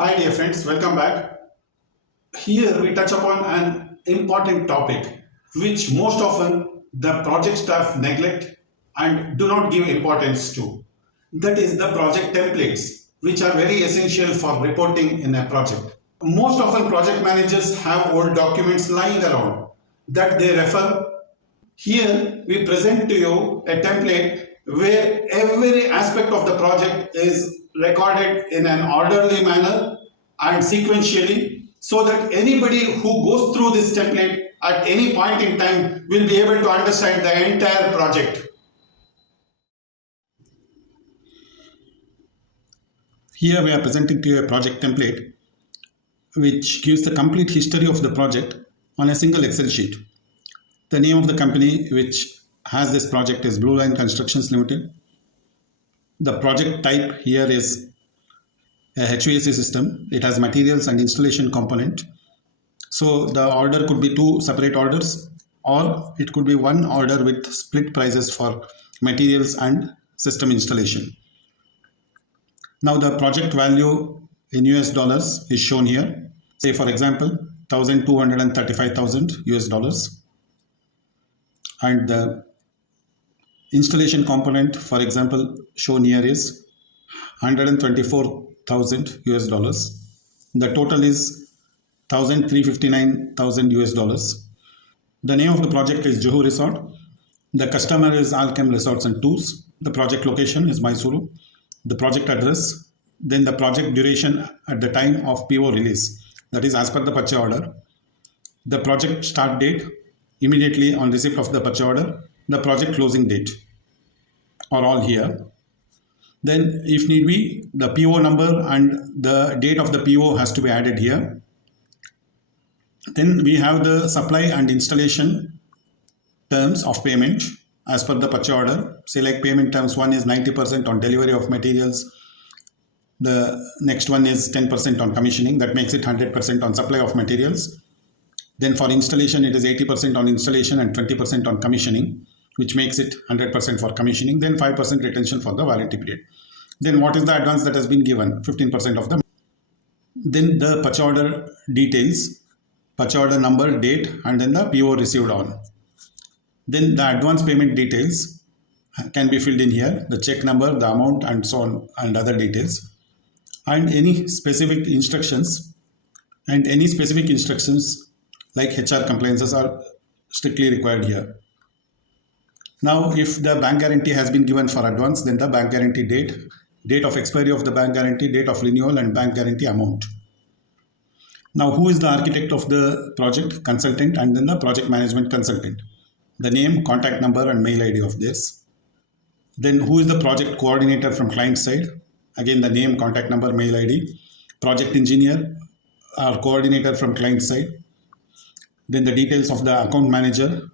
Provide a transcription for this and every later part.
Hi dear friends, welcome back. Here we touch upon an important topic which most often the project staff neglect and do not give importance to. That is the project templates, which are very essential for reporting in a project. Most often project managers have old documents lying around that they refer. Here we present to you a template where every aspect of the project is recorded in an orderly manner and sequentially, so that anybody who goes through this template at any point in time will be able to understand the entire project. Here we are presenting to you a project template which gives the complete history of the project on a single Excel sheet. The name of the company which has this project is Blue Line Constructions Limited. The project type here is a HVAC system. It has materials and installation component. So the order could be two separate orders, or it could be one order with split prices for materials and system installation. Now the project value in US dollars is shown here. Say for example, 1,235,000 US dollars. And the installation component, for example, shown here is 124,000 US dollars. The total is 1,359,000 US dollars. The name of the project is Juhu Resort. The customer is Alchem Resorts and Tours. The project location is Mysuru. The project address, then the project duration at the time of PO release, that is as per the purchase order. The project start date immediately on receipt of the purchase order. The project closing date are all here. Then if need be, the PO number and the date of the PO has to be added here. Then we have the supply and installation terms of payment as per the purchase order. Say like payment terms, one is 90% on delivery of materials. The next one is 10% on commissioning. That makes it 100% on supply of materials. Then for installation, it is 80% on installation and 20% on commissioning, which makes it 100% for commissioning. Then 5% retention for the warranty period. Then what is the advance that has been given? 15% of the. Then the purchase order details, purchase order number, date, and then the PO received on. Then the advance payment details can be filled in here, the check number, the amount, and so on, and other details. And any specific instructions, like HR compliances are strictly required here. Now, if the bank guarantee has been given for advance, then the bank guarantee date of expiry of the bank guarantee, date of renewal, and bank guarantee amount. Now, who is the architect of the project? Consultant, and then the project management consultant. The name, contact number, and mail ID of this. Then who is the project coordinator from client side? Again, the name, contact number, mail ID. Project engineer or coordinator from client side. Then the details of the account manager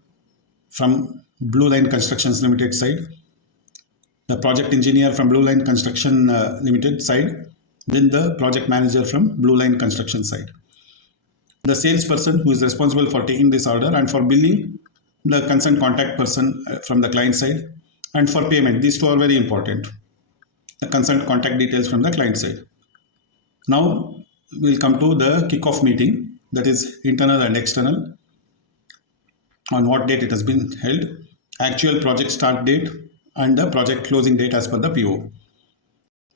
from Blue Line Constructions Limited side. The project engineer from Blue Line Construction Limited side. Then the project manager from Blue Line Construction side. The salesperson who is responsible for taking this order, and for billing, the concerned contact person from the client side. And for payment, these two are very important. The concerned contact details from the client side. Now we'll come to the kickoff meeting, that is internal and external. On what date it has been held, actual project start date, and the project closing date as per the PO.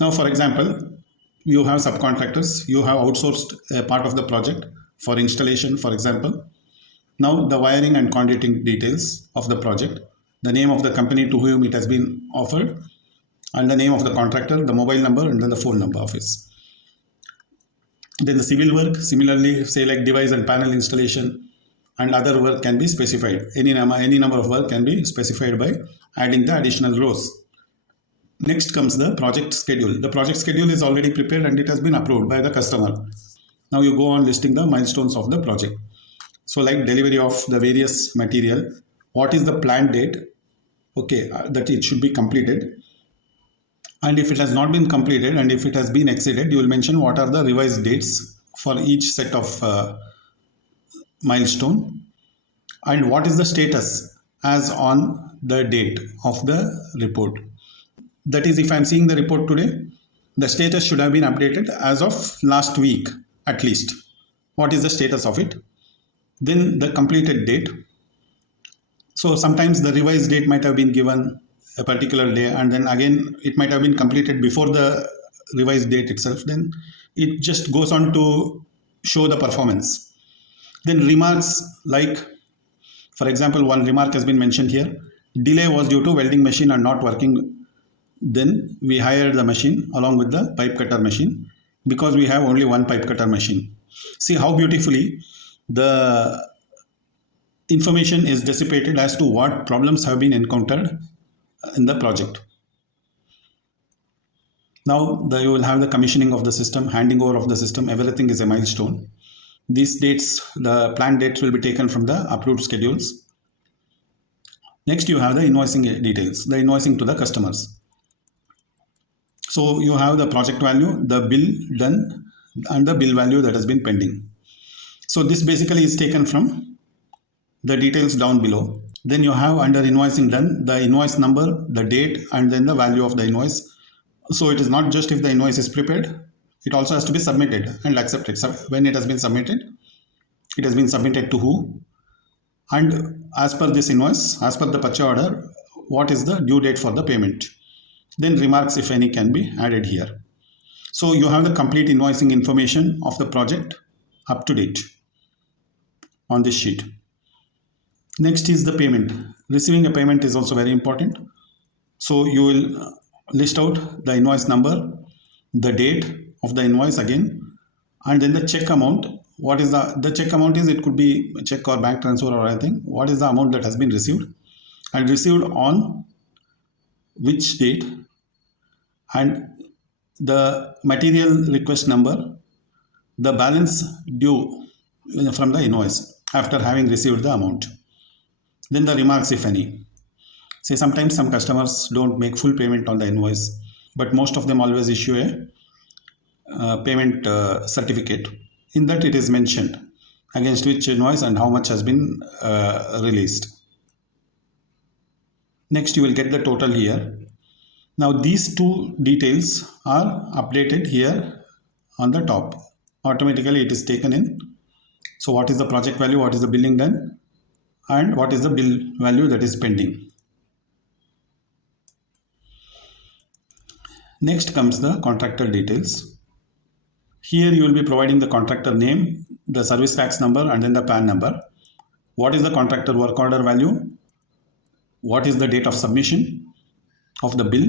Now, for example, you have subcontractors, you have outsourced a part of the project for installation, for example. Now the wiring and conduiting details of the project, the name of the company to whom it has been offered, and the name of the contractor, the mobile number, and then the phone number of his. Then the civil work, similarly, say like device and panel installation and other work can be specified. Any number of work can be specified by adding the additional rows. Next comes the project schedule. The project schedule is already prepared and it has been approved by the customer. Now you go on listing the milestones of the project. So like delivery of the various material, what is the planned date? Okay, that it should be completed. And if it has not been completed and if it has been exceeded, you will mention what are the revised dates for each set of milestone, and what is the status as on the date of the report. That is, if I am seeing the report today, the status should have been updated as of last week at least. What is the status of it? Then the completed date. So sometimes the revised date might have been given a particular day, and then again it might have been completed before the revised date itself. Then it just goes on to show the performance. Then remarks like, for example, one remark has been mentioned here: delay was due to welding machine and not working. Then we hired the machine along with the pipe cutter machine because we have only one pipe cutter machine. See how beautifully the information is dissipated as to what problems have been encountered in the project. Now you will have the commissioning of the system, handing over of the system, everything is a milestone. These dates, the planned dates, will be taken from the approved schedules. Next you have the invoicing details, the invoicing to the customers. So you have the project value, the bill done, and the bill value that has been pending. So this basically is taken from the details down below. Then you have under invoicing done the invoice number, the date, and then the value of the invoice. So it is not just if the invoice is prepared, it also has to be submitted and accepted. So when it has been submitted to who, and as per this invoice, as per the purchase order, what is the due date for the payment. Then remarks, if any, can be added here. So you have the complete invoicing information of the project up to date on this sheet. Next is the payment. Receiving a payment is also very important. So you will list out the invoice number, the date of the invoice again, and then the check amount. What is the check amount is, it could be a check or bank transfer or anything. What is the amount that has been received and received on which date, and the material request number, the balance due from the invoice after having received the amount. Then the remarks, if any. Say sometimes some customers don't make full payment on the invoice, but most of them always issue a payment certificate. In that it is mentioned against which invoice and how much has been released. Next you will get the total here. Now these two details are updated here on the top. Automatically it is taken in. So what is the project value, what is the billing done, and what is the bill value that is pending. Next comes the contractor details. Here you will be providing the contractor name, the service tax number, and then the PAN number. What is the contractor work order value? What is the date of submission of the bill?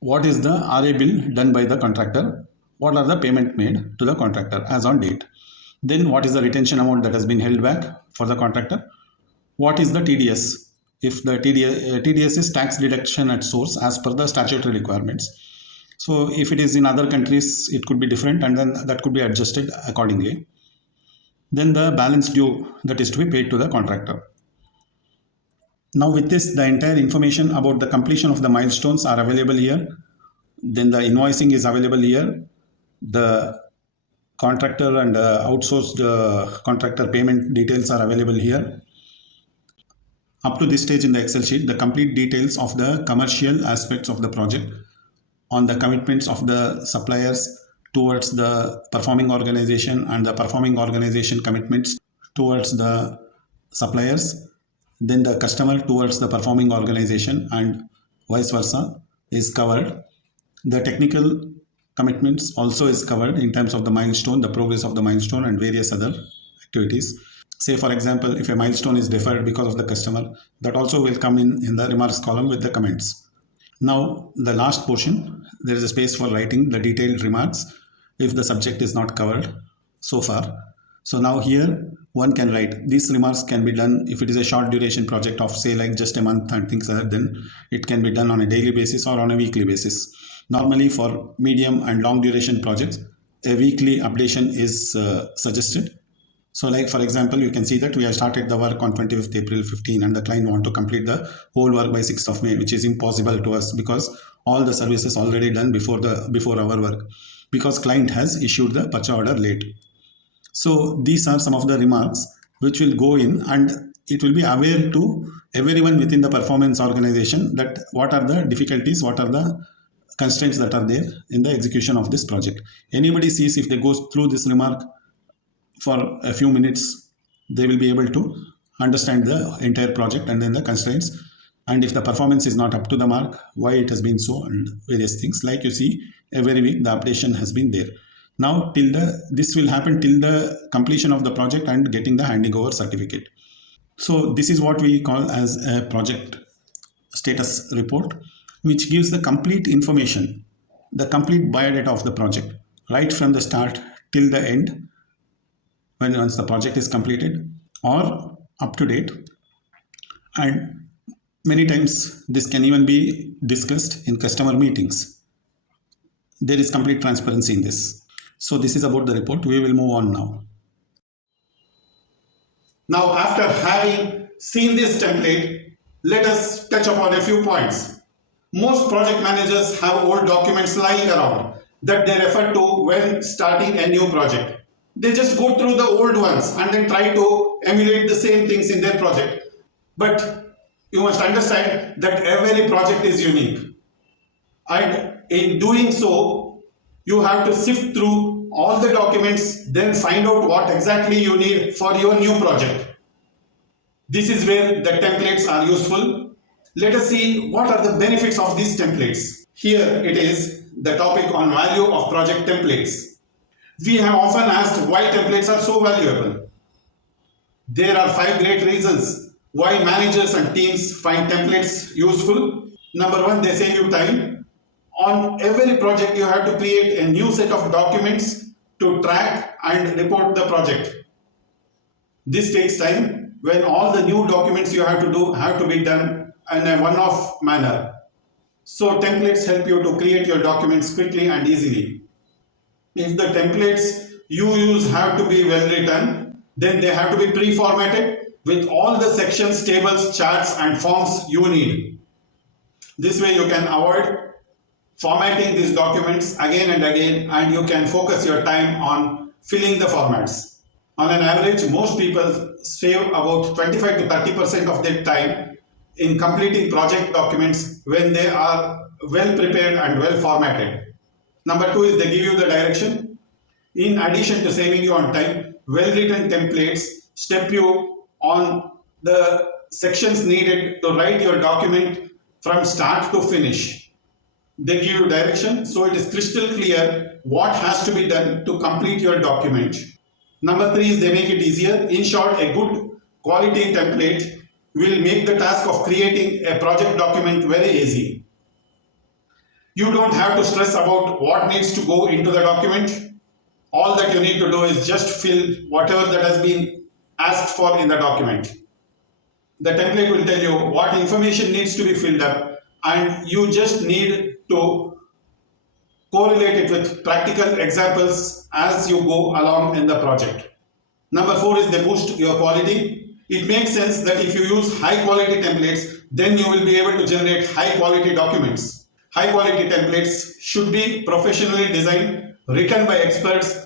What is the RA bill done by the contractor? What are the payment made to the contractor as on date? Then what is the retention amount that has been held back for the contractor? What is the TDS? If the TDS is tax deduction at source as per the statutory requirements. So if it is in other countries, it could be different, and then that could be adjusted accordingly. Then the balance due that is to be paid to the contractor. Now with this, the entire information about the completion of the milestones are available here. Then the invoicing is available here. The contractor and outsourced contractor payment details are available here. Up to this stage in the Excel sheet, the complete details of the commercial aspects of the project, on the commitments of the suppliers towards the performing organization and the performing organization commitments towards the suppliers, then the customer towards the performing organization and vice versa is covered. The technical commitments also is covered in terms of the milestone, the progress of the milestone, and various other activities. Say for example, if a milestone is deferred because of the customer, that also will come in the remarks column with the comments. Now the last portion, there is a space for writing the detailed remarks if the subject is not covered so far. So now here one can write these remarks can be done if it is a short duration project of say like just a month and things like that, then it can be done on a daily basis or on a weekly basis. Normally for medium and long duration projects, a weekly updation is suggested. So like for example, you can see that we have started the work on 25th April 15 and the client want to complete the whole work by 6th of May, which is impossible to us because all the services already done before our work, because client has issued the purchase order late. So these are some of the remarks which will go in, and it will be aware to everyone within the performance organization that what are the difficulties, what are the constraints that are there in the execution of this project. Anybody sees, if they go through this remark for a few minutes, they will be able to understand the entire project and then the constraints, and if the performance is not up to the mark, why it has been so, and various things. Like you see, every week the updation has been there. Now this will happen till the completion of the project and getting the handing over certificate. So this is what we call as a project status report, which gives the complete information, the complete biodata of the project, right from the start till the end, once the project is completed or up to date. And many times this can even be discussed in customer meetings. There is complete transparency in this. So this is about the report. We will move on now. Now, after having seen this template, let us touch upon a few points. Most project managers have old documents lying around that they refer to when starting a new project. They just go through the old ones and then try to emulate the same things in their project. But you must understand that every project is unique. And in doing so, you have to sift through all the documents, then find out what exactly you need for your new project. This is where the templates are useful. Let us see what are the benefits of these templates. Here it is, the topic on value of project templates. We have often asked why templates are so valuable. There are 5 great reasons why managers and teams find templates useful. Number 1, they save you time. On every project, you have to create a new set of documents to track and report the project. This takes time when all the new documents you have to do have to be done in a one-off manner. So templates help you to create your documents quickly and easily. If the templates you use have to be well written, then they have to be pre-formatted with all the sections, tables, charts and forms you need. This way you can avoid formatting these documents again and again, and you can focus your time on filling the formats. On an average, most people save about 25 to 30% of their time in completing project documents when they are well prepared and well formatted. Number 2 is they give you the direction. In addition to saving you on time, well-written templates step you on the sections needed to write your document from start to finish. They give you direction, so it is crystal clear what has to be done to complete your document. Number 3 is they make it easier. In short, a good quality template will make the task of creating a project document very easy. You don't have to stress about what needs to go into the document. All that you need to do is just fill whatever that has been asked for in the document. The template will tell you what information needs to be filled up, and you just need to correlate it with practical examples as you go along in the project. Number 4 is they boost your quality. It makes sense that if you use high quality templates, then you will be able to generate high quality documents. High quality templates should be professionally designed, written by experts,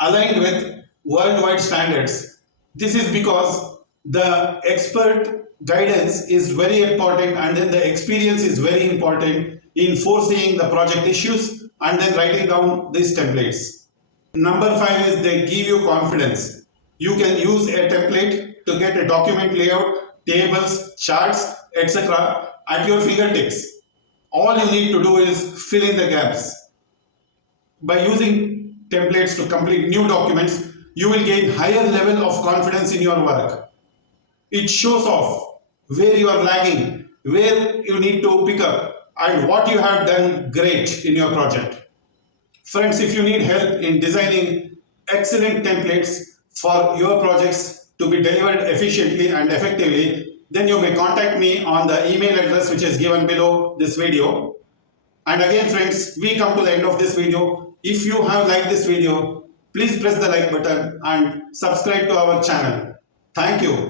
aligned with worldwide standards. This is because the expert guidance is very important, and then the experience is very important in foreseeing the project issues and then writing down these templates. Number 5 is they give you confidence. You can use a template to get a document layout, tables, charts, etc. at your fingertips. All you need to do is fill in the gaps. By using templates to complete new documents, you will gain higher level of confidence in your work. It shows off where you are lagging, where you need to pick up, and what you have done great in your project. Friends, if you need help in designing excellent templates for your projects to be delivered efficiently and effectively, then you may contact me on the email address which is given below this video. And again, friends, we come to the end of this video. If you have liked this video, please press the like button and subscribe to our channel. Thank you.